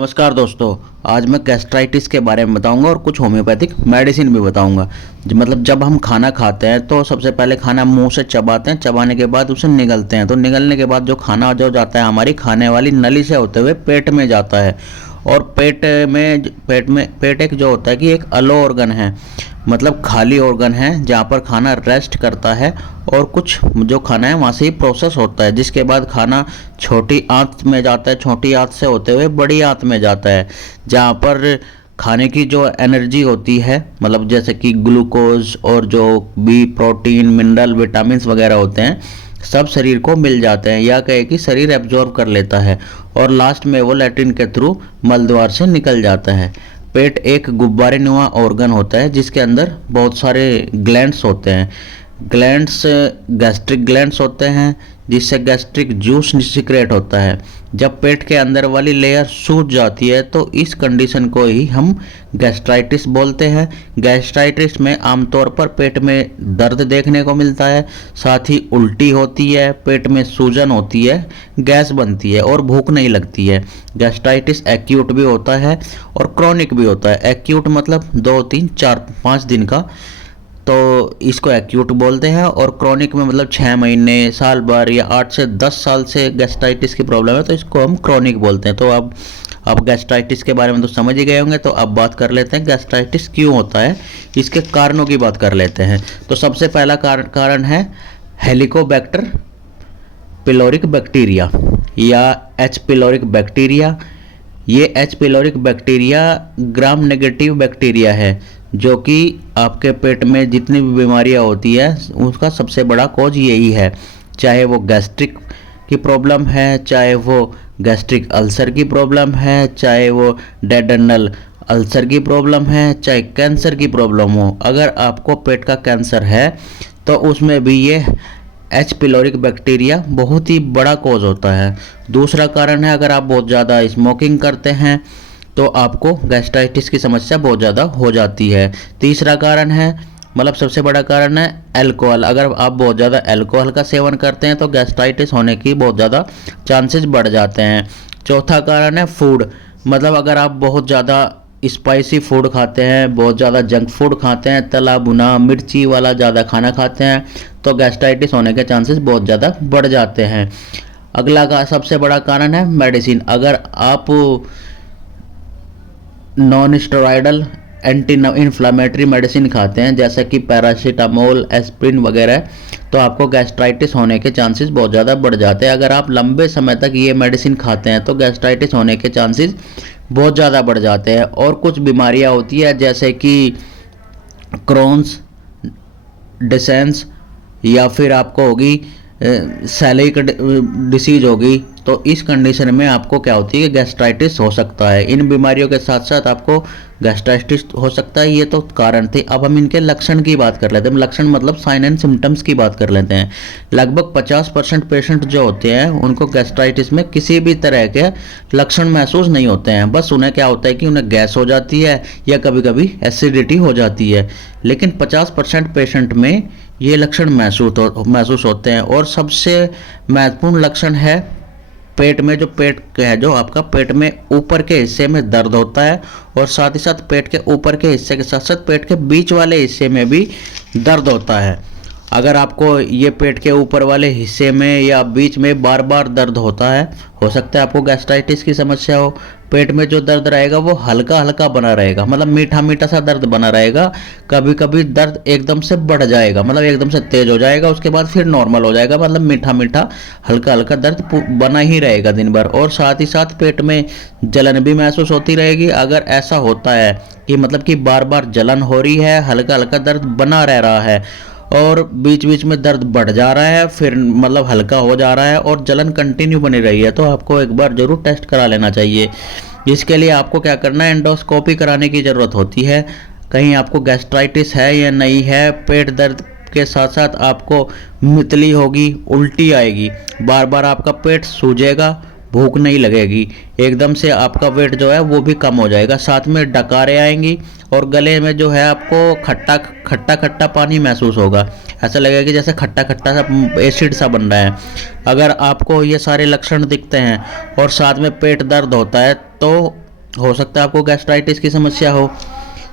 नमस्कार दोस्तों। आज मैं गैस्ट्राइटिस के बारे में बताऊंगा और कुछ होम्योपैथिक मेडिसिन भी बताऊंगा। मतलब जब हम खाना खाते हैं तो सबसे पहले खाना मुंह से चबाते हैं, चबाने के बाद उसे निगलते हैं। तो निगलने के बाद जो खाना जो जाता है हमारी खाने वाली नली से होते हुए पेट में जाता है। और पेट एक जो होता है कि एक अलो ऑर्गन है, मतलब खाली ऑर्गन है जहाँ पर खाना रेस्ट करता है और कुछ जो खाना है वहाँ से ही प्रोसेस होता है, जिसके बाद खाना छोटी आंत में जाता है, छोटी आंत से होते हुए बड़ी आंत में जाता है, जहाँ पर खाने की जो एनर्जी होती है, मतलब जैसे कि ग्लूकोज और जो भी प्रोटीन मिनरल विटामिन वगैरह होते हैं, सब शरीर को मिल जाते हैं, या कहे कि शरीर एब्जॉर्ब कर लेता है और लास्ट में वो लैट्रिन के थ्रू मल द्वार से निकल जाता है। पेट एक गुब्बारे नुमा ऑर्गन होता है जिसके अंदर बहुत सारे ग्लैंड्स होते हैं। ग्लैंड्स गैस्ट्रिक ग्लैंड्स होते हैं जिससे गैस्ट्रिक जूस सिक्रेट होता है। जब पेट के अंदर वाली लेयर सूज जाती है तो इस कंडीशन को ही हम गैस्ट्राइटिस बोलते हैं। गैस्ट्राइटिस में आमतौर पर पेट में दर्द देखने को मिलता है, साथ ही उल्टी होती है, पेट में सूजन होती है, गैस बनती है और भूख नहीं लगती है। गैस्ट्राइटिस एक्यूट भी होता है और क्रॉनिक भी होता है। एक्यूट मतलब 2, 3, 4, 5 दिन का, तो इसको एक्यूट बोलते हैं। और क्रॉनिक में मतलब 6 महीने, साल भर या 8 से 10 साल से गैस्ट्राइटिस की प्रॉब्लम है तो इसको हम क्रॉनिक बोलते हैं। तो अब गैस्ट्राइटिस के बारे में तो समझ ही गए होंगे। तो अब बात कर लेते हैं गैस्ट्राइटिस क्यों होता है, इसके कारणों की बात कर लेते हैं। तो सबसे पहला कारण है हेलिकोबैक्टर पिलोरिक बैक्टीरिया या एच पिलोरिक बैक्टीरिया। ये H pyloric bacteria gram negative bacteria है जो कि आपके पेट में जितनी भी बीमारियां होती है उसका सबसे बड़ा कॉज यही है। चाहे वो गैस्ट्रिक की प्रॉब्लम है, चाहे वो गैस्ट्रिक अल्सर की प्रॉब्लम है, चाहे वो डेडनल अल्सर की प्रॉब्लम है, चाहे कैंसर की प्रॉब्लम हो। अगर आपको पेट का कैंसर है तो उसमें भी ये एच पिलोरिक बैक्टीरिया बहुत ही बड़ा कॉज होता है। दूसरा कारण है, अगर आप बहुत ज़्यादा स्मोकिंग करते हैं तो आपको गैस्ट्राइटिस की समस्या बहुत ज़्यादा हो जाती है। तीसरा कारण है, मतलब सबसे बड़ा कारण है अल्कोहल। अगर आप बहुत ज़्यादा अल्कोहल का सेवन करते हैं तो गैस्ट्राइटिस होने की बहुत ज़्यादा चांसेस बढ़ जाते हैं। चौथा कारण है फूड, मतलब अगर आप बहुत ज़्यादा स्पाइसी फूड खाते हैं, बहुत ज़्यादा जंक फूड खाते हैं, तला भुना मिर्ची वाला ज़्यादा खाना खाते हैं तो गैस्ट्राइटिस होने के चांसेस बहुत ज़्यादा बढ़ जाते हैं। अगला का सबसे बड़ा कारण है मेडिसिन। अगर आप non steroidal anti inflammatory medicine खाते हैं जैसे कि पैरासीटामोल, एस्प्रिन वगैरह, तो आपको गैस्ट्राइटिस होने के चांसेस बहुत ज़्यादा बढ़ जाते हैं। अगर आप लंबे समय तक ये मेडिसिन खाते हैं तो गैस्ट्राइटिस होने के चांसेस बहुत ज़्यादा बढ़ जाते हैं। और कुछ बीमारियां होती है जैसे कि क्रोन्स डिसेंस, या फिर आपको होगी सेलिक डिसीज होगी। तो इस कंडीशन में आपको क्या होती है कि गैस्ट्राइटिस हो सकता है। इन बीमारियों के साथ साथ आपको गैस्ट्राइटिस हो सकता है। ये तो कारण थे। अब हम इनके लक्षण की बात कर लेते हैं। लक्षण मतलब साइन एंड सिम्टम्स की बात कर लेते हैं। लगभग 50% पेशेंट जो होते हैं उनको गैस्ट्राइटिस में किसी भी तरह के लक्षण महसूस नहीं होते हैं। बस उन्हें क्या होता है कि उन्हें गैस हो जाती है या कभी कभी एसिडिटी हो जाती है। लेकिन 50% पेशेंट में ये लक्षण महसूस होते हैं। और सबसे महत्वपूर्ण लक्षण है पेट में, जो पेट है, जो आपका पेट में ऊपर के हिस्से में दर्द होता है और साथ ही साथ पेट के ऊपर के हिस्से के साथ साथ पेट के बीच वाले हिस्से में भी दर्द होता है। अगर आपको ये पेट के ऊपर वाले हिस्से में या बीच में बार बार दर्द होता है, हो सकता है आपको गैस्ट्राइटिस की समस्या हो। पेट में जो दर्द रहेगा वो हल्का हल्का बना रहेगा, मतलब मीठा मीठा सा दर्द बना रहेगा। कभी कभी दर्द एकदम से बढ़ जाएगा, मतलब एकदम से तेज हो जाएगा, उसके बाद फिर नॉर्मल हो जाएगा, मतलब मीठा मीठा हल्का हल्का दर्द बना ही रहेगा दिन भर। और साथ ही साथ पेट में जलन भी महसूस होती रहेगी। अगर ऐसा होता है कि मतलब कि बार बार जलन हो रही है, हल्का हल्का दर्द बना रह रहा है और बीच बीच में दर्द बढ़ जा रहा है, फिर मतलब हल्का हो जा रहा है और जलन कंटिन्यू बनी रही है, तो आपको एक बार जरूर टेस्ट करा लेना चाहिए। इसके लिए आपको क्या करना है, एंडोस्कोपी कराने की ज़रूरत होती है। कहीं आपको गैस्ट्राइटिस है या नहीं है। पेट दर्द के साथ साथ आपको मितली होगी, उल्टी आएगी, बार बार आपका पेट सूजेगा, भूख नहीं लगेगी, एकदम से आपका वेट जो है वो भी कम हो जाएगा, साथ में डकारें आएंगी और गले में जो है आपको खट्टा खट्टा खट्टा पानी महसूस होगा। ऐसा लगेगा कि जैसे खट्टा खट्टा सा एसिड सा बन रहा है। अगर आपको ये सारे लक्षण दिखते हैं और साथ में पेट दर्द होता है तो हो सकता है आपको गैस्ट्राइटिस की समस्या हो,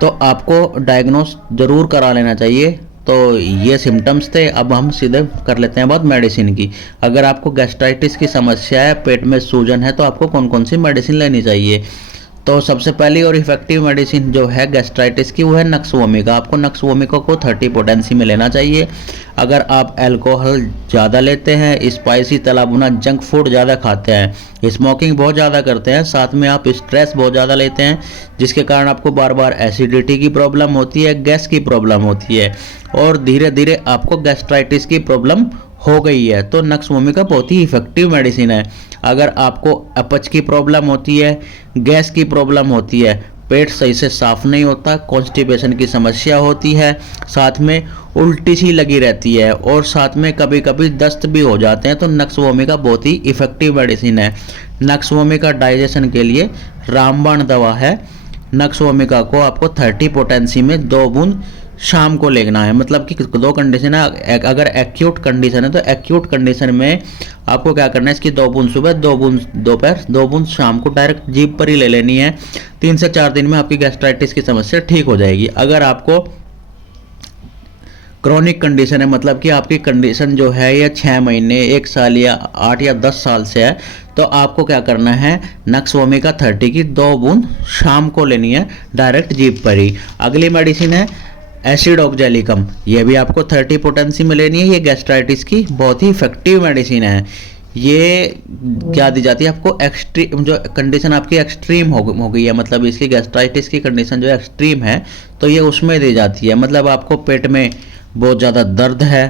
तो आपको डायग्नोस ज़रूर करा लेना चाहिए। तो ये सिम्टम्स थे। अब हम सीधे कर लेते हैं बात मेडिसिन की। अगर आपको गैस्ट्राइटिस की समस्या है, पेट में सूजन है, तो आपको कौन कौन सी मेडिसिन लेनी चाहिए। तो सबसे पहली और इफेक्टिव मेडिसिन जो है गैस्ट्राइटिस की वो है नक्स वोमिका। आपको नक्स वोमिका को 30 पोटेंसी में लेना चाहिए। अगर आप अल्कोहल ज़्यादा लेते हैं, स्पाइसी तला भुना जंक फूड ज़्यादा खाते हैं, स्मोकिंग बहुत ज़्यादा करते हैं, साथ में आप स्ट्रेस बहुत ज़्यादा लेते हैं, जिसके कारण आपको बार बार एसिडिटी की प्रॉब्लम होती है, गैस की प्रॉब्लम होती है, और धीरे धीरे आपको गैस्ट्राइटिस की प्रॉब्लम हो गई है, तो नक्स वोमिका बहुत ही इफेक्टिव मेडिसिन है। अगर आपको अपच की प्रॉब्लम होती है, गैस की प्रॉब्लम होती है, पेट सही से साफ नहीं होता, कॉन्स्टिपेशन की समस्या होती है, साथ में उल्टी सी लगी रहती है, और साथ में कभी कभी दस्त भी हो जाते हैं, तो नक्स वोमिका बहुत ही इफेक्टिव मेडिसिन है। नक्स वोमिका डाइजेशन के लिए रामबाण दवा है। नक्स वोमिका को आपको 30 पोटेंसी में 2 बूंद शाम को लेना है। मतलब कि दो कंडीशन है। अगर एक्यूट कंडीशन है तो एक्यूट कंडीशन में आपको क्या करना है, इसकी 2 बूंद सुबह, 2 बूंद दोपहर, 2 बूंद शाम को डायरेक्ट जीभ पर ही ले लेनी है। 3 से 4 दिन में आपकी गैस्ट्राइटिस की समस्या ठीक हो जाएगी। अगर आपको क्रॉनिक कंडीशन है, मतलब कि आपकी कंडीशन जो है ये 6 महीने, 1 साल या 8 या 10 साल से है, तो आपको क्या करना है, नक्स वोमिका 30 की 2 बूंद शाम को लेनी है डायरेक्ट जीभ पर ही। अगली मेडिसिन है एसिड ऑक्जेलिकम। ये भी आपको 30 पोटेंसी में लेनी है। ये गैस्ट्राइटिस की बहुत ही इफेक्टिव मेडिसिन है। ये क्या दी जाती है आपको, एक्सट्रीम जो कंडीशन आपकी एक्सट्रीम हो गई है, मतलब इसकी गैस्ट्राइटिस की कंडीशन जो एक्सट्रीम है, तो ये उसमें दी जाती है। मतलब आपको पेट में बहुत ज़्यादा दर्द है,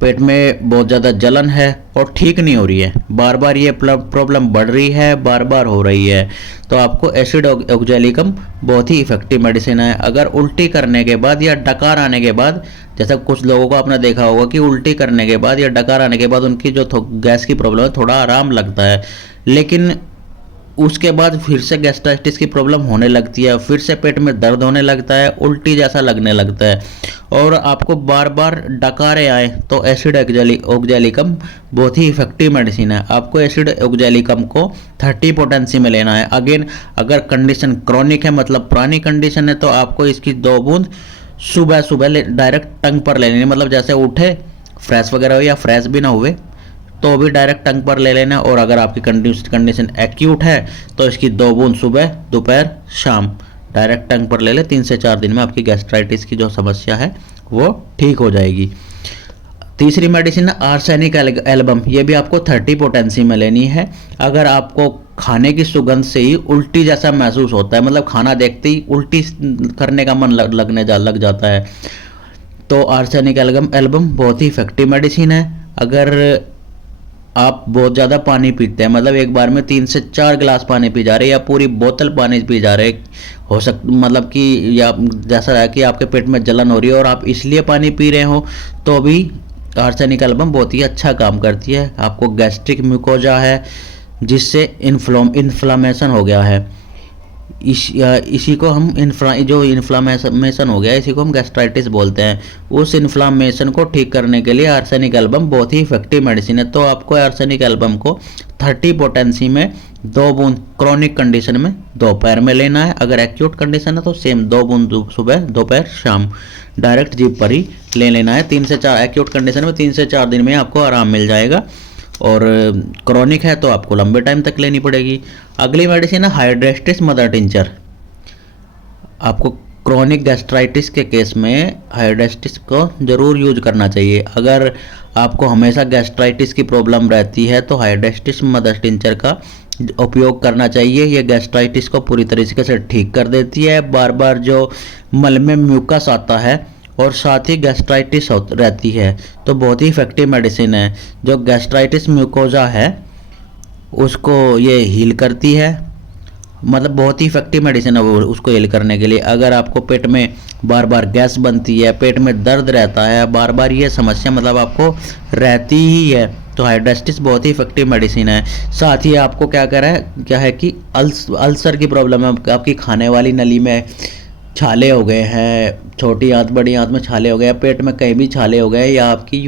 पेट में बहुत ज़्यादा जलन है और ठीक नहीं हो रही है, बार बार ये प्रॉब्लम बढ़ रही है, बार बार हो रही है, तो आपको एसिड ऑक्जेलिकम बहुत ही इफेक्टिव मेडिसिन है। अगर उल्टी करने के बाद या डकार आने के बाद, जैसा कुछ लोगों को आपने देखा होगा कि उल्टी करने के बाद या डकार आने के बाद उनकी जो गैस की प्रॉब्लम है, थोड़ा आराम लगता है, लेकिन उसके बाद फिर से गैस्ट्राइटिस की प्रॉब्लम होने लगती है, फिर से पेट में दर्द होने लगता है, उल्टी जैसा लगने लगता है, और आपको बार बार डकारे आए, तो एसिड ऑक्जेलिकम बहुत ही इफेक्टिव मेडिसिन है। आपको एसिड ऑक्जेलिकम को 30 पोटेंसी में लेना है। अगेन अगर कंडीशन क्रॉनिक है, मतलब पुरानी कंडीशन है, तो आपको इसकी 2 बूंद सुबह सुबह डायरेक्ट टंग पर ले लेनी। मतलब जैसे उठे, फ्रेश वगैरह हो या फ्रेश भी ना हुए, तो भी डायरेक्ट टंग पर ले लेना। और अगर आपकी कंडीशन एक्यूट है तो इसकी 2 बूंद सुबह, दोपहर, शाम डायरेक्ट टंग पर ले ले। 3 से 4 दिन में आपकी गैस्ट्राइटिस की जो समस्या है वो ठीक हो जाएगी। तीसरी मेडिसिन है आर्सेनिक एल्बम। ये भी आपको 30 पोटेंसी में लेनी है। अगर आपको खाने की सुगंध से ही उल्टी जैसा महसूस होता है, मतलब खाना देखते ही उल्टी करने का मन लग जाता है, तो आर्सेनिक एल्बम बहुत ही इफेक्टिव मेडिसिन है। अगर आप बहुत ज़्यादा पानी पीते हैं, मतलब एक बार में 3 से 4 गिलास पानी पी जा रहे हैं या पूरी बोतल पानी पी जा रहे, हो सकता मतलब कि या जैसा है कि आपके पेट में जलन हो रही है और आप इसलिए पानी पी रहे हो, तो भी आर्सेनिक एल्बम बहुत ही अच्छा काम करती है। आपको गैस्ट्रिक म्यूकोजा है जिससे इन्फ्लामेशन हो गया है, इसी को हम जो इन्फ्लामेशन हो गया है, इसी को हम गैस्ट्राइटिस बोलते हैं। उस इन्फ्लामेशन को ठीक करने के लिए आर्सेनिक एल्बम बहुत ही इफेक्टिव मेडिसिन है। तो आपको आर्सेनिक एल्बम को 30 पोटेंसी में 2 बूंद क्रॉनिक कंडीशन में दोपहर में लेना है। अगर एक्यूट कंडीशन है तो सेम 2 बूंद सुबह, दोपहर, शाम डायरेक्ट जीभ पर ही ले लेना है। 3 से 4 एक्यूट कंडीशन में 3 से 4 दिन में आपको आराम मिल जाएगा, और क्रॉनिक है तो आपको लंबे टाइम तक लेनी पड़ेगी। अगली मेडिसिन है हाइड्रेस्टिस मदर टिंचर। आपको क्रॉनिक गैस्ट्राइटिस के केस में हाइड्रेस्टिस को ज़रूर यूज करना चाहिए। अगर आपको हमेशा गैस्ट्राइटिस की प्रॉब्लम रहती है तो हाइड्रेस्टिस मदर टिंचर का उपयोग करना चाहिए। ये गैस्ट्राइटिस को पूरी तरीके से ठीक कर देती है। बार बार जो मल में म्यूकस आता है और साथ ही गैस्ट्राइटिस रहती है, तो बहुत ही इफेक्टिव मेडिसिन है। जो गैस्ट्राइटिस म्यूकोजा है उसको ये हील करती है, मतलब बहुत ही इफेक्टिव मेडिसिन है वो उसको हील करने के लिए। अगर आपको पेट में बार बार गैस बनती है, पेट में दर्द रहता है, बार बार ये समस्या मतलब आपको रहती ही है, तो हाइड्रेस्टिस बहुत ही इफेक्टिव मेडिसिन है। साथ ही आपको क्या है कि अल्सर की प्रॉब्लम है, आपकी खाने वाली नली में छाले हो गए हैं, छोटी आंत बड़ी आंत में छाले हो गए हैं, पेट में कहीं भी छाले हो गए हैं, या आपकी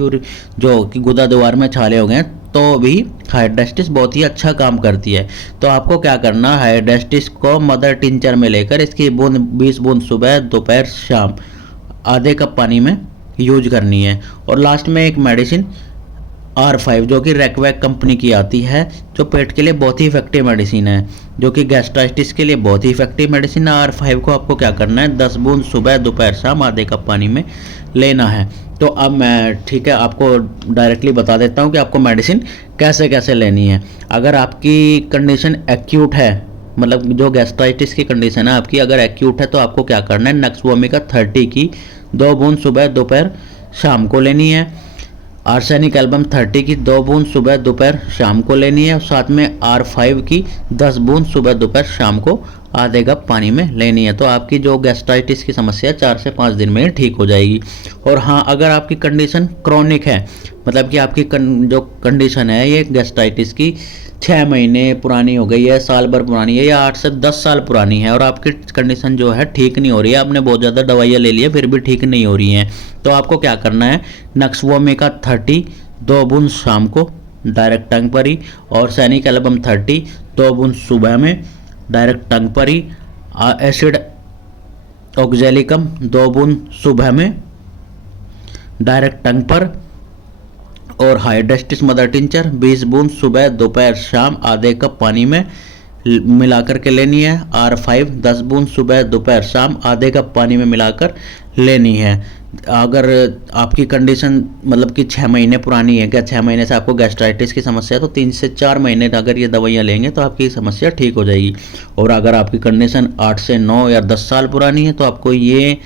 जो कि गुदा द्वार में छाले हो गए हैं, तो भी हाइड्रेस्टिस बहुत ही अच्छा काम करती है। तो आपको क्या करना, हाइड्रेस्टिस को मदर टिंचर में लेकर इसकी बूंद 20 बूंद सुबह दोपहर शाम आधे कप पानी में यूज करनी है। और लास्ट में एक मेडिसिन R5 जो कि रैकवैक कंपनी की आती है, जो पेट के लिए बहुत ही इफेक्टिव मेडिसिन है, जो कि गैस्ट्राइटिस के लिए बहुत ही इफेक्टिव मेडिसिन है। R5 को आपको क्या करना है, 10 बूंद सुबह दोपहर शाम आधे कप पानी में लेना है। तो अब मैं ठीक है आपको डायरेक्टली बता देता हूँ कि आपको मेडिसिन कैसे कैसे लेनी है। अगर आपकी कंडीशन एक्यूट है, मतलब जो गैस्ट्राइटिस की कंडीशन है आपकी अगर एक्यूट है, तो आपको क्या करना है, नक्स वोमिका 30 की 2 बूंद सुबह दोपहर शाम को लेनी है। आर्सेनिक एल्बम 30 की 2 बूंद सुबह दोपहर शाम को लेनी है। और साथ में R5 की 10 बूंद सुबह दोपहर शाम को आधे कप पानी में लेनी है। तो आपकी जो गैस्ट्राइटिस की समस्या 4 से 5 दिन में ठीक हो जाएगी। और हाँ, अगर आपकी कंडीशन क्रॉनिक है, मतलब कि आपकी जो कंडीशन है ये गैस्ट्राइटिस की 6 महीने पुरानी हो गई है, साल भर पुरानी है, या 8 से 10 साल पुरानी है, और आपकी कंडीशन जो है ठीक नहीं हो रही है, आपने बहुत ज़्यादा दवाइयाँ ले ली है फिर भी ठीक नहीं हो रही हैं, तो आपको क्या करना है, नक्सवोमिका 30 2 बूंद शाम को डायरेक्ट टंग पर ही, और सैनिक एल्बम 30 2 बूंद सुबह में डायरेक्ट टंग पर ही, एसिड ऑक्जेलिकम 2 बूंद सुबह में डायरेक्ट टंग पर, और हाइड्रेस्टिस मदर टिंचर 20 बूंद सुबह दोपहर शाम आधे कप पानी में मिलाकर के लेनी है। R5 10 बूंद सुबह दोपहर शाम आधे कप पानी में मिलाकर लेनी है। अगर आपकी कंडीशन मतलब कि 6 महीने पुरानी है, क्या 6 महीने से आपको गैस्ट्राइटिस की समस्या है, तो 3 से 4 महीने अगर ये दवाइयाँ लेंगे तो आपकी समस्या ठीक हो जाएगी। और अगर आपकी कंडीशन 8 से 9 या 10 साल पुरानी है, तो आपको ये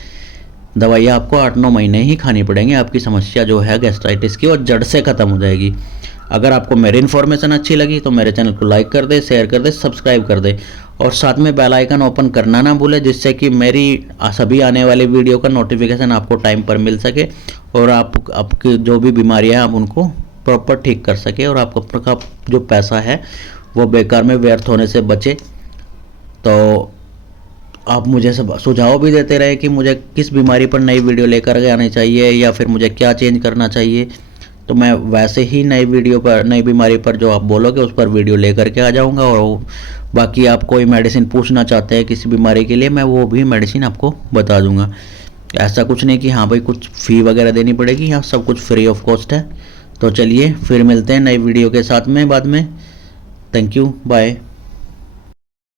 दवाइयाँ आपको 8-9 महीने ही खानी पड़ेंगी, आपकी समस्या जो है गैस्ट्राइटिस की और जड़ से ख़त्म हो जाएगी। अगर आपको मेरी इन्फॉर्मेशन अच्छी लगी तो मेरे चैनल को लाइक कर दे, शेयर कर दे, सब्सक्राइब कर दे, और साथ में बेल आइकन ओपन करना ना भूले, जिससे कि मेरी सभी आने वाली वीडियो का नोटिफिकेशन आपको टाइम पर मिल सके, और आपकी जो भी बीमारियाँ हैं आप उनको प्रॉपर ठीक कर सके, और आपका जो पैसा है वो बेकार में व्यर्थ होने से बचे। तो आप मुझे सब सुझाव भी देते रहे कि मुझे किस बीमारी पर नई वीडियो लेकर के आनी चाहिए, या फिर मुझे क्या चेंज करना चाहिए, तो मैं वैसे ही नई वीडियो पर, नई बीमारी पर जो आप बोलोगे उस पर वीडियो लेकर के आ जाऊंगा। और बाकी आप कोई मेडिसिन पूछना चाहते हैं किसी बीमारी के लिए, मैं वो भी मेडिसिन आपको बता दूंगा। ऐसा कुछ नहीं कि हाँ भाई कुछ फ़ी वगैरह देनी पड़ेगी, यहाँ सब कुछ फ्री ऑफ कॉस्ट है। तो चलिए फिर मिलते हैं नई वीडियो के साथ में बाद में। Thank you, bye.